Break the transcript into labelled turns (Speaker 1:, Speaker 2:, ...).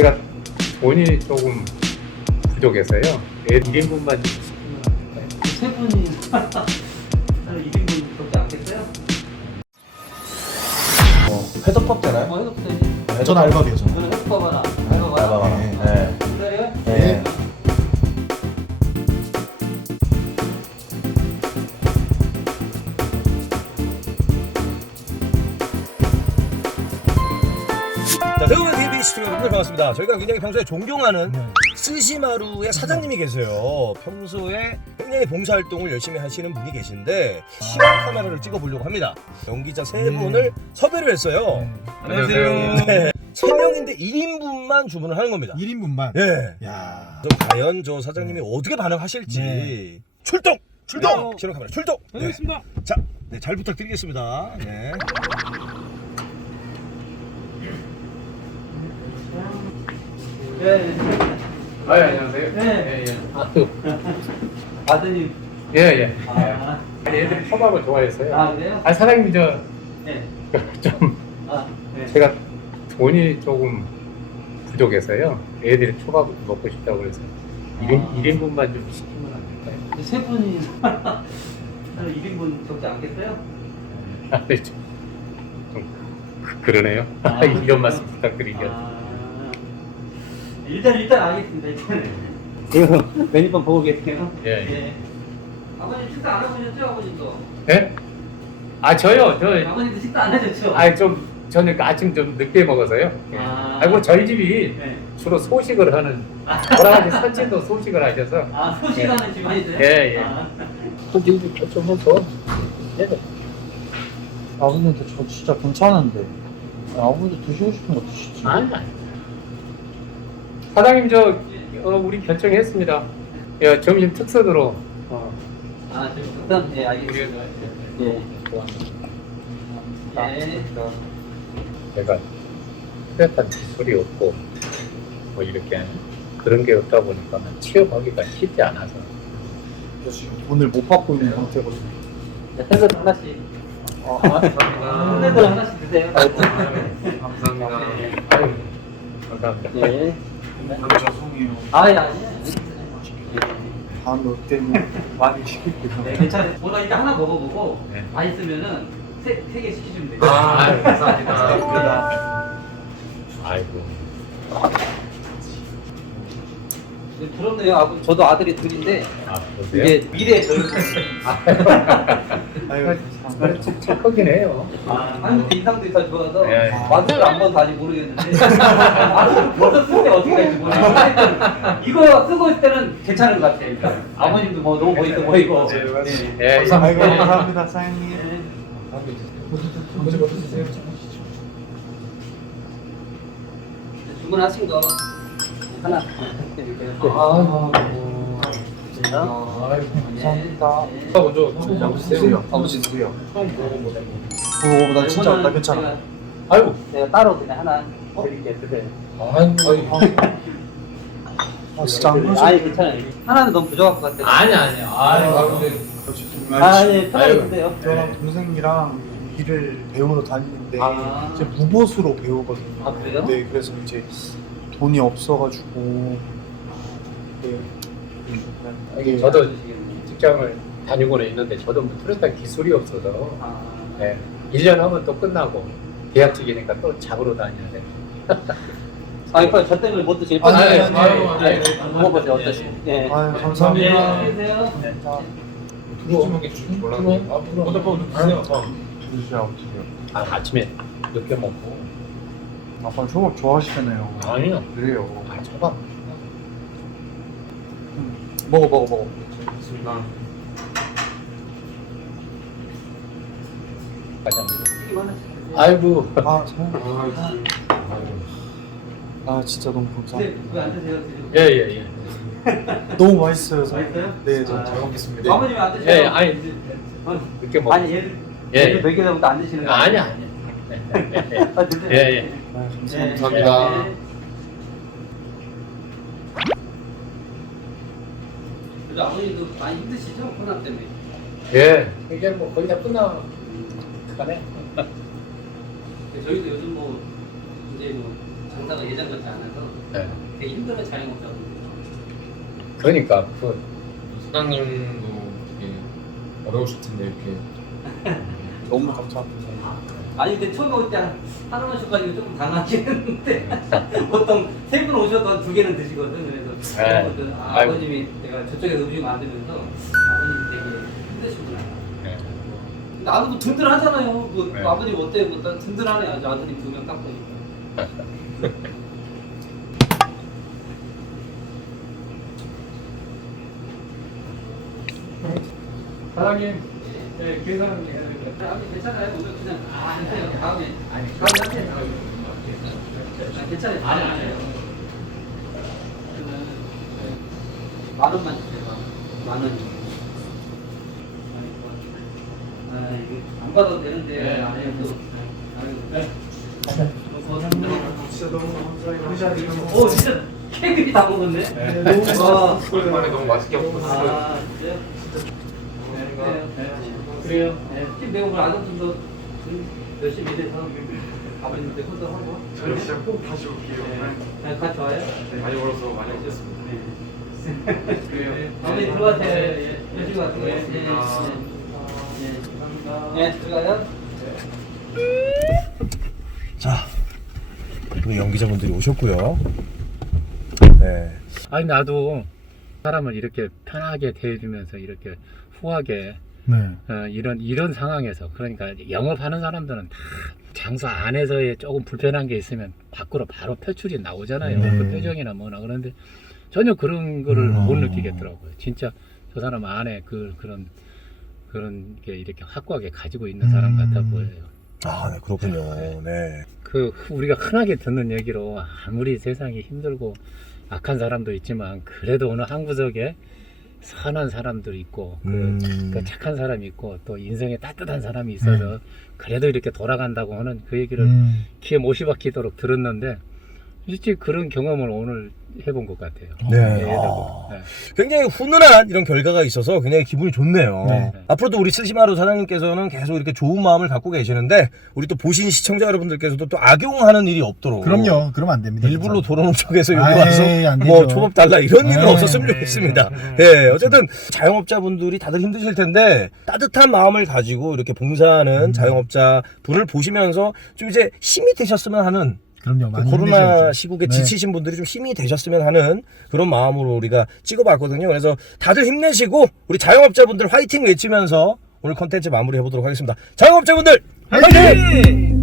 Speaker 1: 제가 돈이 조금 부족해서요. 애 1인분만 시키면 안 될까요?
Speaker 2: 세 분이 한 200분 밖에 안 겠어요?
Speaker 3: 회덮밥 되나요?
Speaker 2: 어, 해도 되지.
Speaker 3: 네, 전 저는
Speaker 2: 해도 봐라. 해도 봐라.
Speaker 4: 여러분들 반갑습니다. 저희가 굉장히 평소에 존경하는
Speaker 3: 네.
Speaker 4: 스시마루의 사장님이 계세요. 평소에 굉장히 봉사활동을 열심히 하시는 분이 계신데 시각 카메라를 찍어보려고 합니다. 연기자 세
Speaker 3: 네.
Speaker 4: 분을 섭외를 했어요.
Speaker 1: 안녕하세요.
Speaker 4: 네. 세 명인데 1인분만 주문을 하는 겁니다.
Speaker 3: 1인분만
Speaker 4: 예.
Speaker 3: 야
Speaker 4: 그럼 과연 저 사장님이 어떻게 반응하실지
Speaker 3: 네.
Speaker 4: 출동! 출동!
Speaker 3: 네.
Speaker 4: 신호 카메라 출동! 네.
Speaker 3: 알겠습니다
Speaker 4: 자, 네, 잘 부탁드리겠습니다. 네.
Speaker 2: 네.
Speaker 1: 아, 예, 안녕하세요.
Speaker 2: 네.
Speaker 1: 예, 예. 아, 또.
Speaker 2: 아드님.
Speaker 1: 예, 예.
Speaker 2: 아,
Speaker 1: 아니, 애들이 초밥을 좋아했어요.
Speaker 2: 아 그래요?
Speaker 1: 아, 사장님, 저,
Speaker 2: 네.
Speaker 1: 좀,
Speaker 2: 아, 네.
Speaker 1: 제가 돈이 조금 부족해서요. 애들이 초밥을 먹고 싶다고 그래서 1인,
Speaker 2: 아.
Speaker 1: 1인분만 좀 시키면 안 될까요?
Speaker 2: 세 분이 한 200분 밖에 안 겠어요?
Speaker 1: 아, 네, 좀, 좀 그- 그러네요.
Speaker 2: 아,
Speaker 1: 이런 말씀 부탁드리겠습니다.
Speaker 2: 아, 일단 일단 알겠습니다. 일단. 그 메뉴판 보고 계세요?
Speaker 1: 예,
Speaker 2: 아버님 식사 안 하셨죠, 아버님도?
Speaker 1: 네? 아, 저요, 저,
Speaker 2: 아버님도 식사 안 하셨죠?
Speaker 1: 아, 좀, 저는 아침 좀 늦게 먹어서요. 예.
Speaker 2: 아.
Speaker 1: 아이고, 저희 집이
Speaker 2: 네.
Speaker 1: 주로 소식을 하는, 여러 가지 선진도 소식을 하셔서.
Speaker 2: 아, 소식하는 집안이세요?
Speaker 1: 예, 예.
Speaker 2: 아,
Speaker 1: 소식을 결정해서. 예.
Speaker 5: 아버님한테 저 진짜 괜찮은데 아버지 드시고 싶은 거 드시지
Speaker 1: 아니, 아니. 사장님, 저, 어, 우리 결정했습니다. 예, 점심 특선으로. 어,
Speaker 2: 아, 지금 일단 예, 알겠습니다. 예. 예.
Speaker 1: 제가 뚜렷한 기술이 없고, 뭐 이렇게 그런 게 없다 보니까 취업하기가 쉽지 않아서.
Speaker 5: 저 지금 돈을 못 받고 있는 상태거든요
Speaker 2: 자, 샐러드 하나씩.
Speaker 5: 아,
Speaker 2: 샐러드 하나씩 드세요.
Speaker 1: 감사합니다. 아유, 감사합니다.
Speaker 2: 예.
Speaker 5: 죄송해요
Speaker 2: 아, 예, 아니에요.
Speaker 5: 다음에 올 때는 많이 시킬게요
Speaker 2: 네, 괜찮아요. 오늘 이제 하나 먹어보고
Speaker 1: 네.
Speaker 2: 맛있으면은 세, 세개 시키시면 돼요.
Speaker 1: 아, 아유, 감사합니다.
Speaker 5: 감사합니다.
Speaker 1: 아이고.
Speaker 2: 네, 부럽네요. 아버지, 저도 아들이 둘인데
Speaker 1: 아?
Speaker 2: 이게 미래 저희
Speaker 5: 아유
Speaker 1: 아, 좀 착하긴 해요.
Speaker 2: 아, 한국 인상도 다 좋아서
Speaker 1: 예, 예.
Speaker 2: 맛을 한번 다시 모르겠는데 아들은 벌써 쓸때 어떻게 할지 모르겠는데 이거 쓰고 있을 때는 괜찮은 것 같아요. 일단. 아버님도 뭐 너무 멋있어 보이고.
Speaker 5: 네, 맞아요.
Speaker 1: 예,
Speaker 5: 아이고 감사합니다 사장님
Speaker 2: 네.
Speaker 5: 먼저
Speaker 2: 주문하신 거 하나 드릴게요.
Speaker 5: 아이 고
Speaker 2: 네.
Speaker 5: 감사합니다
Speaker 2: 네.
Speaker 1: 먼저
Speaker 5: 드세요 아버지 드세요
Speaker 1: 처음 먹어보다.
Speaker 5: 오나 진짜 나 괜찮아
Speaker 2: 제가,
Speaker 1: 아이고.
Speaker 2: 제가 따로 그냥 하나 드릴게요. 드세요.
Speaker 1: 아이고.
Speaker 5: 아 진짜 안 그러셔도
Speaker 2: 아니 괜찮아요. 하나는 너무 부족할 것 같아요.
Speaker 1: 아니 아니. 아이고.
Speaker 2: 아니 편하게
Speaker 1: 아이고.
Speaker 2: 드세요.
Speaker 5: 저랑 동생이랑 일을 배우러 다니는데
Speaker 2: 아.
Speaker 5: 이제 무보수로 배우거든요.
Speaker 2: 아, 그래요?
Speaker 5: 네, 그래서 이제 돈이 없어가지고 네.
Speaker 1: 이게 저도 직장을 다니고는 있는데 저도 뭐 뚜렷한 기술이 없어서
Speaker 2: 아,
Speaker 1: 네. 1년 하면 또 끝나고 계약직이니까 또 잡으러 다녀야 돼.
Speaker 2: 아 이거 저 때문에 못 드실
Speaker 5: 아니,
Speaker 2: 뻔했어요.
Speaker 5: 아니, 아니,
Speaker 1: 아니,
Speaker 2: 네,
Speaker 1: 아니.
Speaker 2: 먹어보세요 어떠시? 예.
Speaker 5: 아유
Speaker 2: 예,
Speaker 5: 감사합니다.
Speaker 2: 안녕히 계세요.
Speaker 1: 들어오는 게 줄줄 몰랐네. 아,
Speaker 5: 주세요. 주세요, 주세요.
Speaker 1: 아, 아침에 늦게 먹고.
Speaker 5: 아빠 초밥 좋아하시잖아요.
Speaker 1: 아니요.
Speaker 5: 그래요.
Speaker 1: 아, 초밥.
Speaker 5: 먹어, 먹어, 먹어.
Speaker 2: 드세요.
Speaker 1: 아이고.
Speaker 5: 아, 참. 아, 진짜 너무 감사합니다.
Speaker 2: 네? 드시고.
Speaker 1: 예, 예, 예.
Speaker 5: 너무 맛있어요.
Speaker 2: 맛있어요?
Speaker 5: 네, 저
Speaker 2: 아,
Speaker 5: 잘 먹겠습니다.
Speaker 2: 아버님이 안 드세요?
Speaker 1: 예, 아니,
Speaker 2: 어,
Speaker 1: 늦게 먹고.
Speaker 2: 아니 얘를
Speaker 1: 예.
Speaker 2: 얘를 몇개 전부터 안 드시는 거
Speaker 1: 아니,
Speaker 2: 아니에요?
Speaker 1: 아니. 네, 네, 네.
Speaker 2: 아, 드세요.
Speaker 1: 예, 예.
Speaker 5: 아,
Speaker 2: 예,
Speaker 5: 감사합니다.
Speaker 2: 그래도 아버님도 많이 힘드시죠? 코로나 때문에.
Speaker 1: 예. 이제 뭐 거의 다 끝나. 가네.
Speaker 2: 저희도 요즘 뭐 이제 뭐 장사가 예전 같지 않아서
Speaker 6: 네.
Speaker 2: 되게 힘들어 자영업자.
Speaker 6: 그러니까 그
Speaker 7: 사장님도 이렇게 어려우실 텐데 이렇게
Speaker 5: 너무 감사합니다.
Speaker 2: 아니 근데 처음에 올 때 하나만 셔가지고 조금 당하긴 했는데 보통 세 분 오셔도 한 두 개는 드시거든 그래서
Speaker 6: 네.
Speaker 2: 아무튼 아,
Speaker 6: 아이고.
Speaker 2: 아버님이 내가 저쪽에 음식 만들면서 아버님이 되게 힘드시구나
Speaker 6: 네.
Speaker 2: 나도 뭐 든든하잖아요 뭐,
Speaker 6: 네.
Speaker 2: 아버님 어때 뭐난 든든하네 아주 아드님 두 명 딱 보니까
Speaker 6: 사장님 예, 계산은 해야 될것
Speaker 2: 아버님 괜찮아요 오늘 그냥 아 하세요 다음에 아니 다음에 하세요 아, 괜찮아요 아니 아니에요 그러면 만 원만 주세요 만 원. 아 이게 안 받아도 되는데
Speaker 6: 네.
Speaker 2: 아니 또
Speaker 6: 네.
Speaker 2: 진짜 너무 감사해요. 오 진짜 케이크를 다 먹었네.
Speaker 6: 네.
Speaker 2: 와.
Speaker 7: 오랜만에 너무 맛있게 먹었어요.
Speaker 2: 아 진짜요? 네.
Speaker 6: 그래요
Speaker 2: 네. 팀 배운 걸 아저씨도 열심히 일해서 아버님한테 효도하고.
Speaker 7: 저희 진짜 꼭 다시 올게요.
Speaker 2: 네. 같이 와요.
Speaker 7: 많이 벌어서 많이. 그래요.
Speaker 2: 네. 아버님 들어가세요.
Speaker 6: 네.
Speaker 2: 열심히 가세요. 네. 네. 네. 네. 들어가요.
Speaker 4: 자, 우리 연기자분들이 오셨고요. 네.
Speaker 6: 아니 나도 사람을 이렇게 편하게 대해주면서 이렇게 후하게
Speaker 3: 네.
Speaker 6: 어, 이런 이런 상황에서 그러니까 영업하는 사람들은 다 장사 안에서의 조금 불편한 게 있으면 밖으로 바로 표출이 나오잖아요.
Speaker 3: 네.
Speaker 6: 그 표정이나 뭐나 그런데 전혀 그런 거를
Speaker 3: 음.
Speaker 6: 못 느끼겠더라고요. 진짜 저 사람 안에 그 그런 그런 게 이렇게 확고하게 가지고 있는 사람
Speaker 3: 음.
Speaker 6: 같아 보여요.
Speaker 4: 아, 네, 그렇군요. 네.
Speaker 6: 그 우리가 흔하게 듣는 얘기로 아무리 세상이 힘들고 악한 사람도 있지만 그래도 어느 한 구석에 선한 사람도 있고 그,
Speaker 4: 음.
Speaker 6: 그 착한 사람이 있고 또 인생에 따뜻한 사람이 있어서 그래도 이렇게 돌아간다고 하는 그 얘기를
Speaker 3: 음.
Speaker 6: 귀에 못이 박히도록 들었는데 실제 그런 경험을 오늘 해본 것 같아요.
Speaker 4: 네.
Speaker 6: 얘들
Speaker 4: 아.
Speaker 6: 네.
Speaker 4: 굉장히 훈훈한 이런 결과가 있어서 굉장히 기분이 좋네요.
Speaker 3: 네.
Speaker 4: 앞으로도 우리 스시마루 사장님께서는 계속 이렇게 좋은 마음을 갖고 계시는데 우리 또 보신 시청자 여러분들께서도 또 악용하는 일이 없도록
Speaker 3: 그럼요. 그러면 안 됩니다.
Speaker 4: 일부러. 도로놈 쪽에서 여기
Speaker 3: 아이,
Speaker 4: 와서 안뭐
Speaker 3: 되죠.
Speaker 4: 초밥 달라 이런 일은
Speaker 3: 네.
Speaker 4: 없었으면 좋겠습니다. 예, 어쨌든 자영업자분들이 다들 힘드실 텐데 따뜻한 마음을 가지고 이렇게 봉사하는
Speaker 3: 음.
Speaker 4: 자영업자 분을 보시면서 좀 이제 힘이 되셨으면 하는
Speaker 3: 그럼요.
Speaker 4: 그 코로나. 시국에
Speaker 3: 네.
Speaker 4: 지치신 분들이 좀 힘이 되셨으면 하는 그런 마음으로 우리가 찍어봤거든요. 그래서 다들 힘내시고 우리 자영업자분들 화이팅 외치면서 오늘 컨텐츠 마무리해 보도록 하겠습니다. 자영업자분들 화이팅!